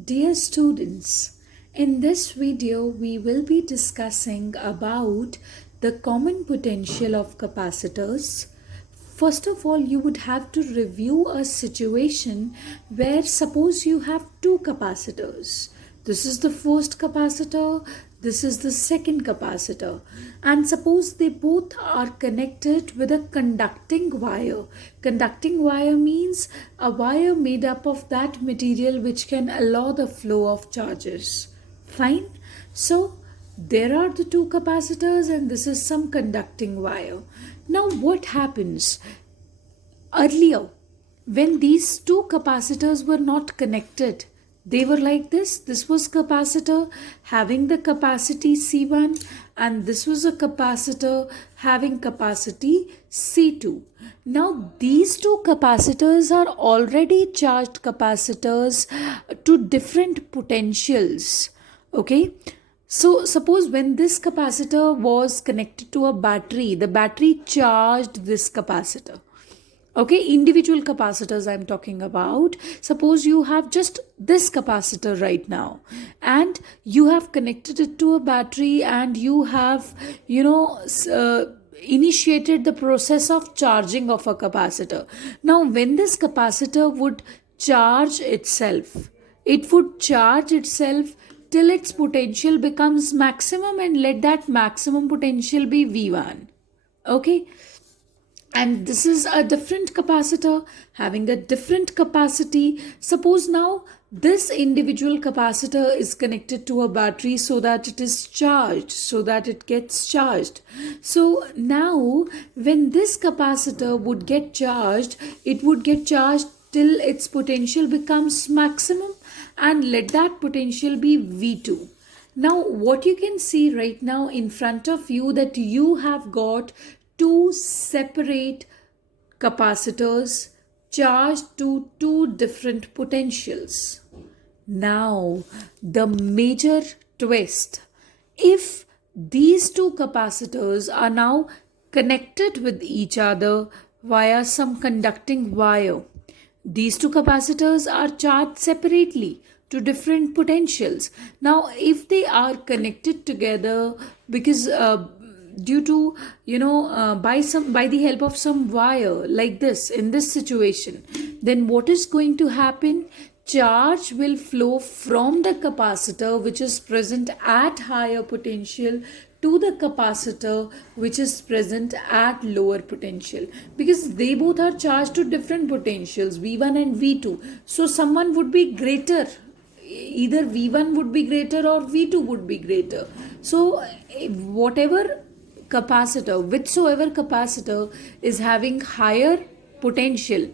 Dear students, in this video we will be discussing about the common potential of capacitors. First of all, you would have to review a situation where suppose you have two capacitors. This is the first capacitor, this is the second capacitor, and suppose they both are connected with a conducting wire. Conducting wire means a wire made up of that material which can allow the flow of charges. Fine. So there are the two capacitors and this is some conducting wire. Now what happens? Earlier, when these two capacitors were not connected, they were like this. This was capacitor having the capacity C1 and this was a capacitor having capacity C2. Now these two capacitors are already charged capacitors to different potentials. Okay. So suppose when this capacitor was connected to a battery, the battery charged this capacitor. Okay, individual capacitors I'm talking about. Suppose you have just this capacitor right now and you have connected it to a battery and you have, initiated the process of charging of a capacitor. Now, when this capacitor would charge itself, it would charge itself till its potential becomes maximum and let that maximum potential be V1. Okay, and this is a different capacitor having a different capacity. Suppose now this individual capacitor is connected to a battery so that it is charged, so that it gets charged. So now when this capacitor would get charged, it would get charged till its potential becomes maximum and let that potential be V2. Now what you can see right now in front of you, that you have got two separate capacitors charged to two different potentials. Now, the major twist, if these two capacitors are now connected with each other via some conducting wire, these two capacitors are charged separately to different potentials. Now, if they are connected together because due to by the help of some wire like this in this situation, then what is going to happen? Charge will flow from the capacitor which is present at higher potential to the capacitor which is present at lower potential, because they both are charged to different potentials V1 and V2. So someone would be greater, either V1 would be greater or V2 would be greater. So whatever capacitor, whichsoever capacitor is having higher potential,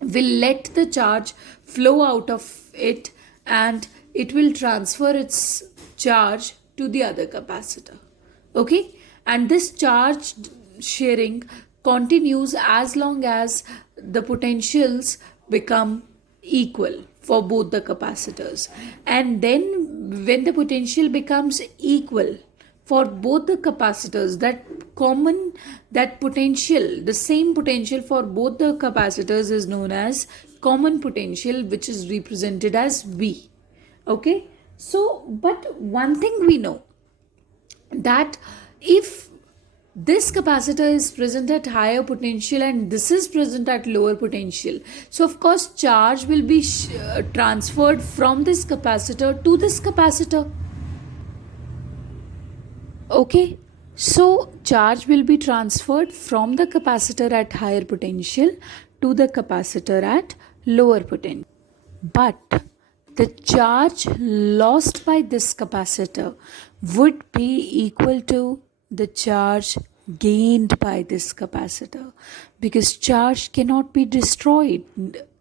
will let the charge flow out of it and it will transfer its charge to the other capacitor. Okay, and this charge sharing continues as long as the potentials become equal for both the capacitors. And then when the potential becomes equal for both the capacitors, that potential, the same potential for both the capacitors is known as common potential, which is represented as V. Okay, so but one thing we know, that if this capacitor is present at higher potential and this is present at lower potential, so of course charge will be transferred from this capacitor to this capacitor. Okay, so charge will be transferred from the capacitor at higher potential to the capacitor at lower potential. But the charge lost by this capacitor would be equal to the charge gained by this capacitor, because charge cannot be destroyed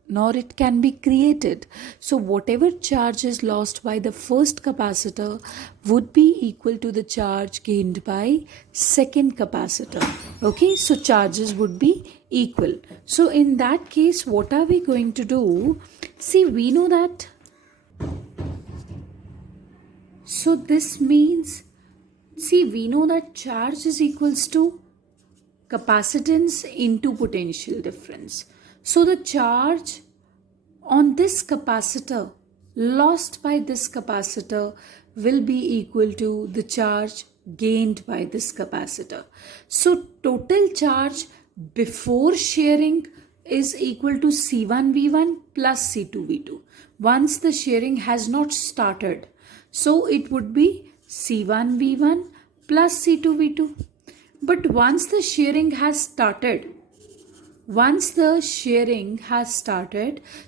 nor it can be created. So whatever charge is lost by the first capacitor would be equal to the charge gained by second capacitor. Okay, so charges would be equal. So in that case, what are we going to do? See, we know that. So this means, see, we know that charge is equals to capacitance into potential difference. So the charge on this capacitor lost by this capacitor will be equal to the charge gained by this capacitor. So total charge before shearing is equal to C1V1 plus C2V2. Once the shearing has not started, so it would be C1V1 plus C2V2. But once the shearing has started,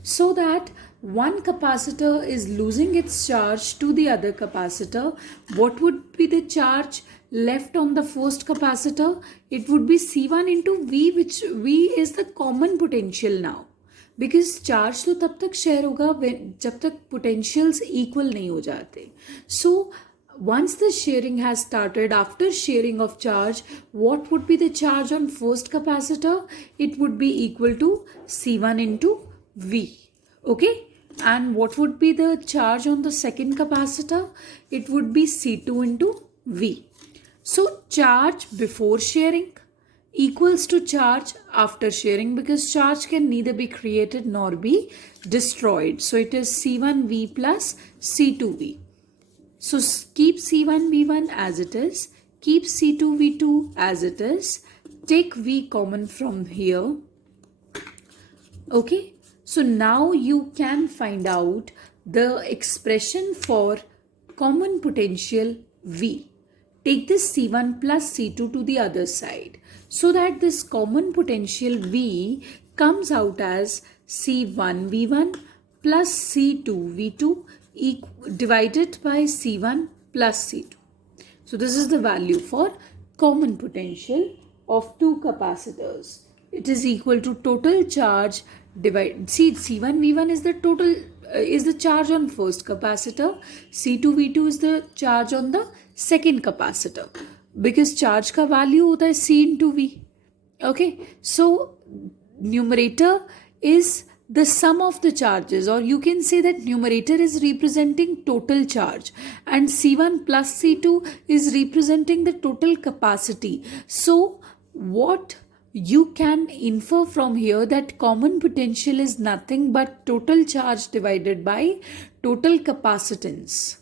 so that one capacitor is losing its charge to the other capacitor, what would be the charge left on the first capacitor? It would be C1 into V, which V is the common potential now, because charge तो तब तक share होगा जब तक potentials equal नहीं हो जाते. So once the shearing has started, after shearing of charge, what would be the charge on first capacitor? It would be equal to C1 into V. Okay. And what would be the charge on the second capacitor? It would be C2 into V. So charge before shearing equals to charge after shearing, because charge can neither be created nor be destroyed. So it is C1V plus C2V. So keep C1V1 as it is, keep C2V2 as it is, take V common from here. Okay, so now you can find out the expression for common potential V. Take this C1 plus C2 to the other side, so that this common potential V comes out as C1V1 plus C2V2 divided by C1 plus C2. So this is the value for common potential of two capacitors. It is equal to total charge divided. See, C1 V1 is the total is the charge on first capacitor. C2 V2 is the charge on the second capacitor, because charge का value होता है C into V. Okay, so numerator is the sum of the charges, or you can say that numerator is representing total charge and C1 plus C2 is representing the total capacity. So what you can infer from here, that common potential is nothing but total charge divided by total capacitance.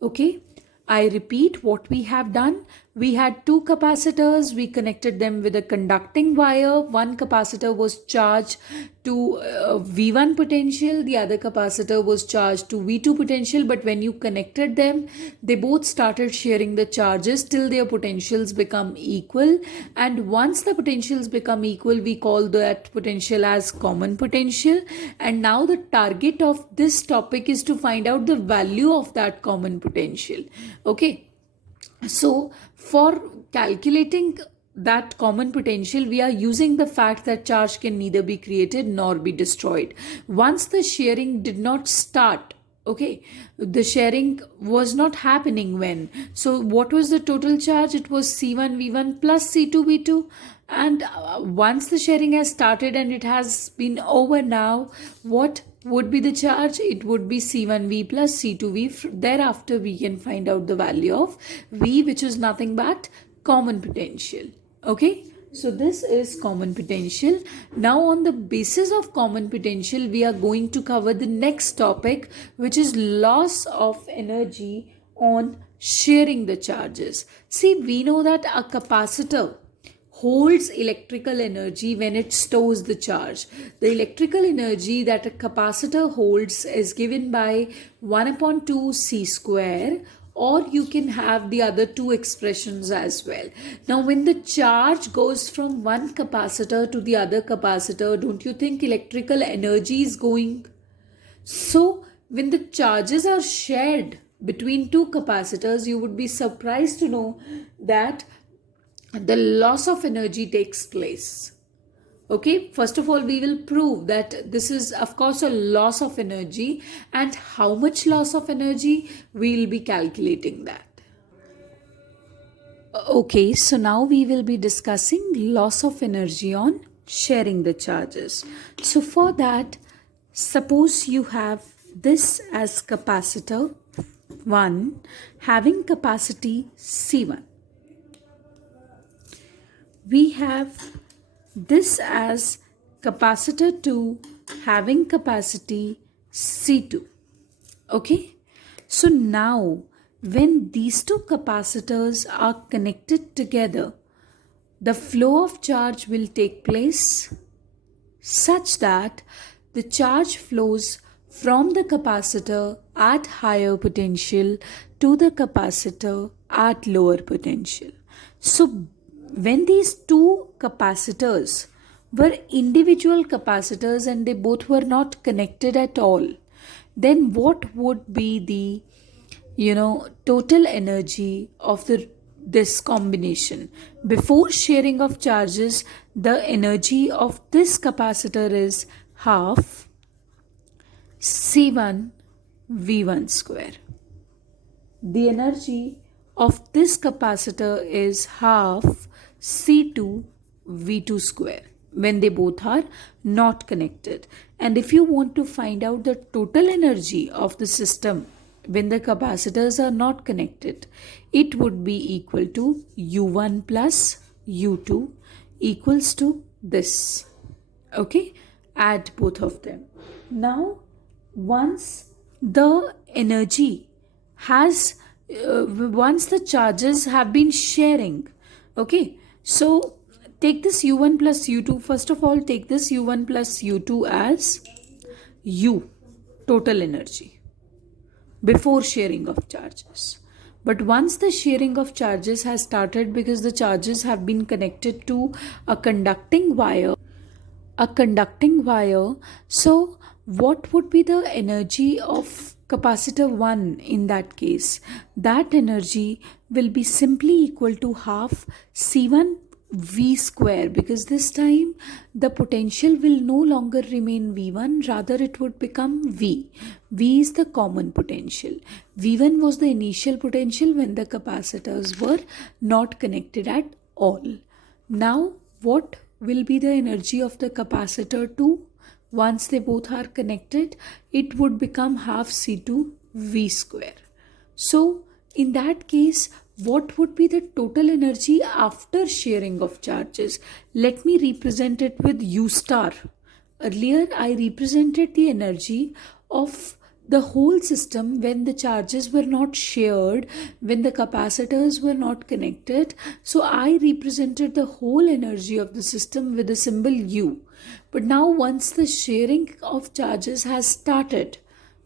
Okay, I repeat what we have done. We had two capacitors, we connected them with a conducting wire. One capacitor was charged to V1 potential, the other capacitor was charged to V2 potential, but when you connected them, they both started sharing the charges till their potentials become equal. And once the potentials become equal, we call that potential as common potential. And now the target of this topic is to find out the value of that common potential. Okay. So for calculating that common potential, we are using the fact that charge can neither be created nor be destroyed. Once the shearing did not start, okay, the shearing was not happening when. So what was the total charge? It was C1V1 plus C2V2. And once the shearing has started and it has been over now, what would be the charge? It would be C1V plus C2V. Thereafter, we can find out the value of V, which is nothing but common potential. Okay, so this is common potential. Now on the basis of common potential, we are going to cover the next topic, which is loss of energy on shearing the charges. See, we know that a capacitor holds electrical energy when it stores the charge. The electrical energy that a capacitor holds is given by 1 upon 2 C square, or you can have the other two expressions as well. Now when the charge goes from one capacitor to the other capacitor, don't you think electrical energy is going? So when the charges are shared between two capacitors, you would be surprised to know that the loss of energy takes place. Okay, first of all, we will prove that this is of course a loss of energy, and how much loss of energy, we will be calculating that. Okay, so now we will be discussing loss of energy on sharing the charges. So for that, suppose you have this as capacitor 1 having capacity C1. We have this as capacitor 2 having capacity C2. Okay, so now when these two capacitors are connected together, the flow of charge will take place such that the charge flows from the capacitor at higher potential to the capacitor at lower potential. So, when these two capacitors were individual capacitors and they both were not connected at all, then what would be the total energy of this combination? Before sharing of charges, the energy of this capacitor is half C1 V1 square. The energy of this capacitor is half C2 V2 square when they both are not connected. And if you want to find out the total energy of the system when the capacitors are not connected, it would be equal to U1 plus U2 equals to this. Okay, add both of them. Now, once the energy has once the charges have been sharing, okay, so take this u1 plus u2. First of all, take this u1 plus u2 as u, total energy, before sharing of charges. But once the sharing of charges has started, because the charges have been connected to a conducting wire, so what would be the energy of capacitor 1 in that case? That energy will be simply equal to half C1 V square, because this time the potential will no longer remain V1, rather it would become V. V is the common potential. V1 was the initial potential when the capacitors were not connected at all. Now, what will be the energy of the capacitor 2 once they both are connected? It would become half C2 V square. So in that case, what would be the total energy after sharing of charges? Let me represent it with U star. Earlier I represented the energy of the whole system when the charges were not shared, when the capacitors were not connected. So I represented the whole energy of the system with the symbol U. But now once the sharing of charges has started,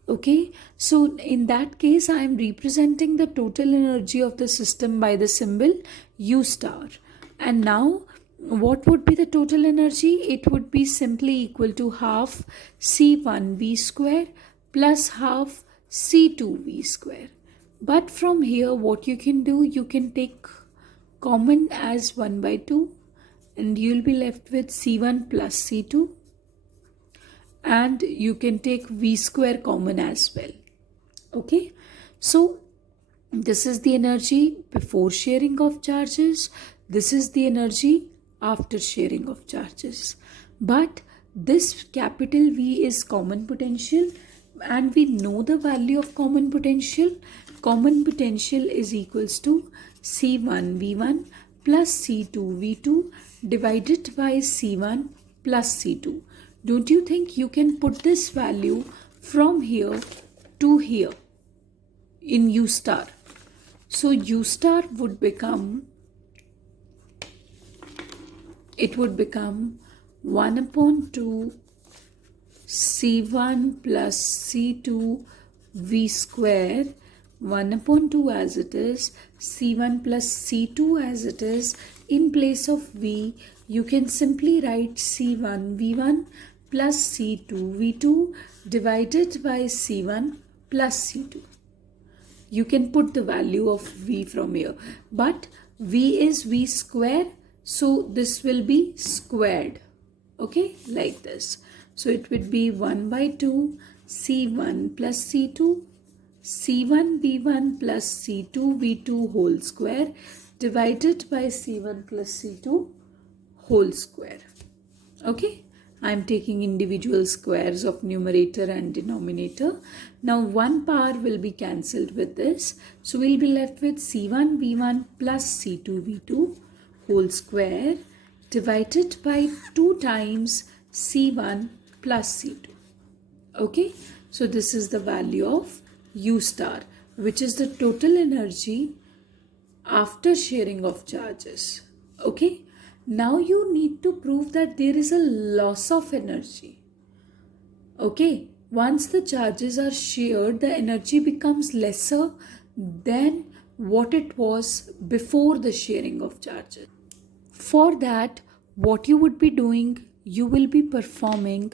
okay, so in that case I am representing the total energy of the system by the symbol U star. And now what would be the total energy? It would be simply equal to half C1 V square plus half C2 V square. But from here what you can do, you can take common as 1 by 2 and you'll be left with C1 plus C2, and you can take V square common as well. Okay, so this is the energy before sharing of charges, this is the energy after sharing of charges. But this capital V is common potential, and we know the value of common potential. Common potential is equals to C1 V1 plus C2 V2 divided by C1 plus C2. Don't you think you can put this value from here to here in U star? So U star would become, it would become 1 upon 2 C1 plus C2 V square, 1 upon 2 as it is, C1 plus C2 as it is. In place of V, you can simply write C1 V1 plus C2 V2 divided by C1 plus C2. You can put the value of V from here. But V is V square, so this will be squared. Okay, like this. So it would be 1 by 2 C1 plus C2 C1 V1 plus C2 V2 whole square divided by C1 plus C2 whole square. Okay, I am taking individual squares of numerator and denominator. Now one power will be cancelled with this. So we'll be left with C1 V1 plus C2 V2 whole square divided by 2 times C1 plus C2. Okay, so this is the value of U star, which is the total energy after sharing of charges. Okay, now you need to prove that there is a loss of energy. Okay, once the charges are shared, the energy becomes lesser than what it was before the sharing of charges. For that, what you would be doing, you will be performing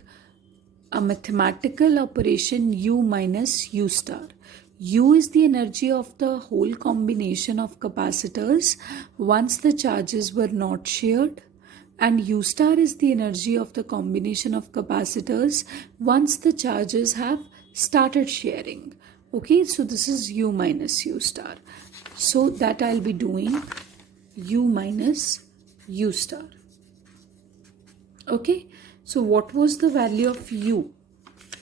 a mathematical operation U minus U star. U is the energy of the whole combination of capacitors once the charges were not shared, and U star is the energy of the combination of capacitors once the charges have started sharing. Okay, so this is U minus U star. So that I'll be doing U minus U star. Okay, so what was the value of U?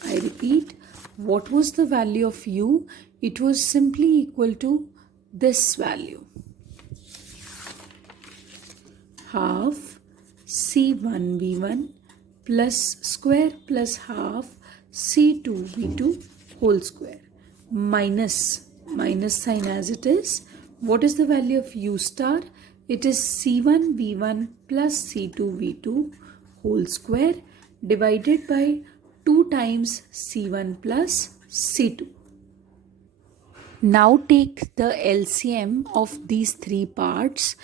I repeat, what was the value of U? It was simply equal to this value, half C1V1 plus square plus half C2V2 whole square, minus sign as it is. What is the value of U star? It is C1V1 plus C2V2 whole square divided by 2 times C1 plus C2. Now take the LCM of these three parts.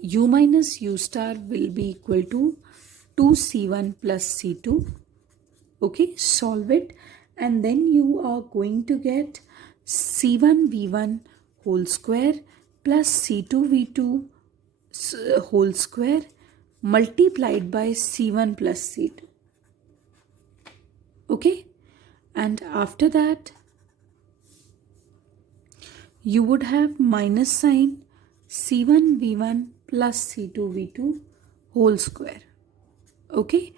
U minus U star will be equal to 2C1 plus C2. Okay, solve it, and then you are going to get C1V1 whole square plus C2V2 whole square multiplied by C1 plus C2. Okay, and after that you would have minus sign C1V1 plus C2V2 whole square. Okay,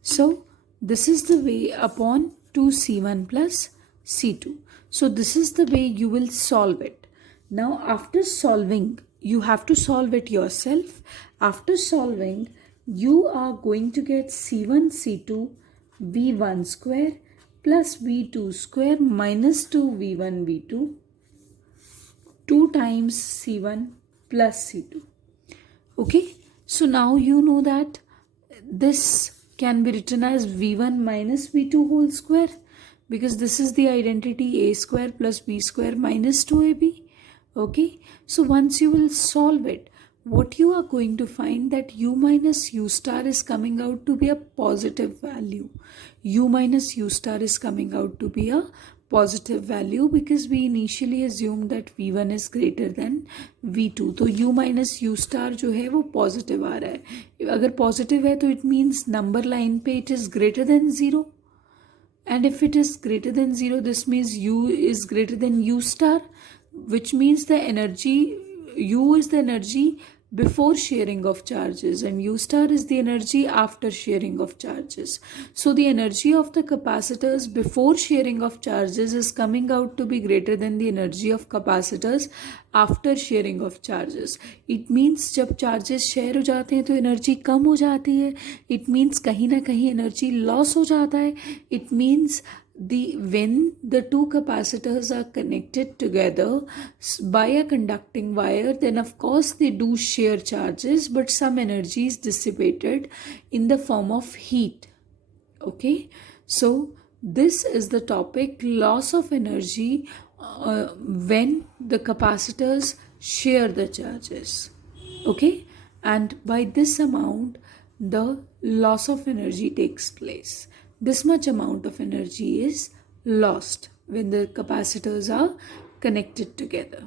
so this is the way upon 2C1 plus C2. So this is the way you will solve it. Now after solving, you have to solve it yourself. After solving, you are going to get C1 C2 V1 square plus V2 square minus 2 V1 V2 2 times C1 plus C2. Okay, so now you know that this can be written as V1 minus V2 whole square, because this is the identity A square plus B square minus 2AB. Okay, so once you will solve it, what you are going to find that U minus U star is coming out to be a positive value. U minus U star is coming out to be a positive value because we initially assumed that V1 is greater than V2. तो U minus U star जो है वो positive आ रहा है. अगर positive है तो it means number line पे it is greater than 0. And if it is greater than 0, this means U is greater than U star, which means the energy, U is the energy before sharing of charges and U star is the energy after sharing of charges. So the energy of the capacitors before sharing of charges is coming out to be greater than the energy of capacitors after sharing of charges. It means जब charges share हो जाते हैं तो energy कम हो जाती है. It means कहीं ना कहीं energy loss हो जाता है. It means when the two capacitors are connected together by a conducting wire, then of course they do share charges, but some energy is dissipated in the form of heat. Okay, so this is the topic, loss of energy when the capacitors share the charges. Okay, and by this amount the loss of energy takes place. This much amount of energy is lost when the capacitors are connected together.